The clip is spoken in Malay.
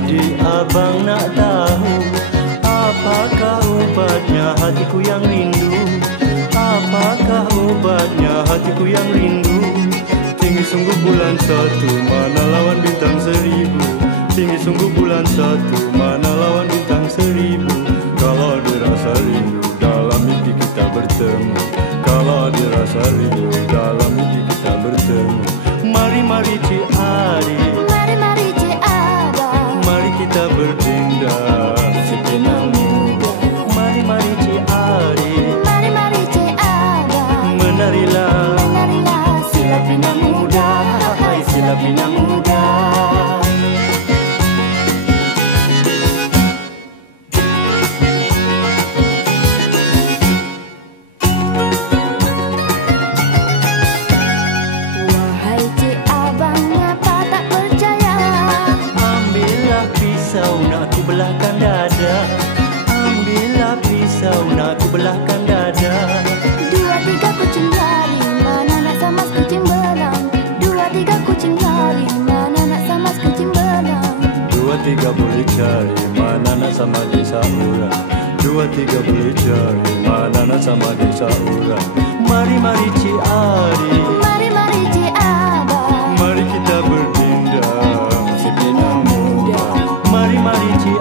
Jadi abang nak tahu, apakah obatnya hatiku yang rindu? Apakah obatnya hatiku yang rindu? Tinggi sungguh bulan satu, mana lawan bintang seribu. Tinggi sungguh bulan satu, mana lawan bintang seribu. Kalau dirasa rindu, dalam mimpi kita bertemu. Kalau dirasa rindu, dalam mimpi kita bertemu. Mari, mari Cik Ari, mari, mari Cik Abang, mari kita berdindah si pinang muda. Mari, mari Cik Ari, mari, mari Cik Abang, menarilah, menarilah sila pinang muda, hai sila pinang muda. Wahai Cik Abang, ngapa tak percaya? Ambillah pisau nak ku belahkan dada. Ambillah pisau nak ku belahkan dada. Dua tiga kucing lari, mana nak sama kucing belang. Dua tiga kucing lari, mana nak sama kucing belang. Dua tiga boleh cari, mana nak sama desa orang. Dua tiga boleh cari, mana nak sama desa orang. Mari, mari Cik Ari, Mari, mari Cik Abang, mari kita berdindah si pinang muda. Mari, mari Cik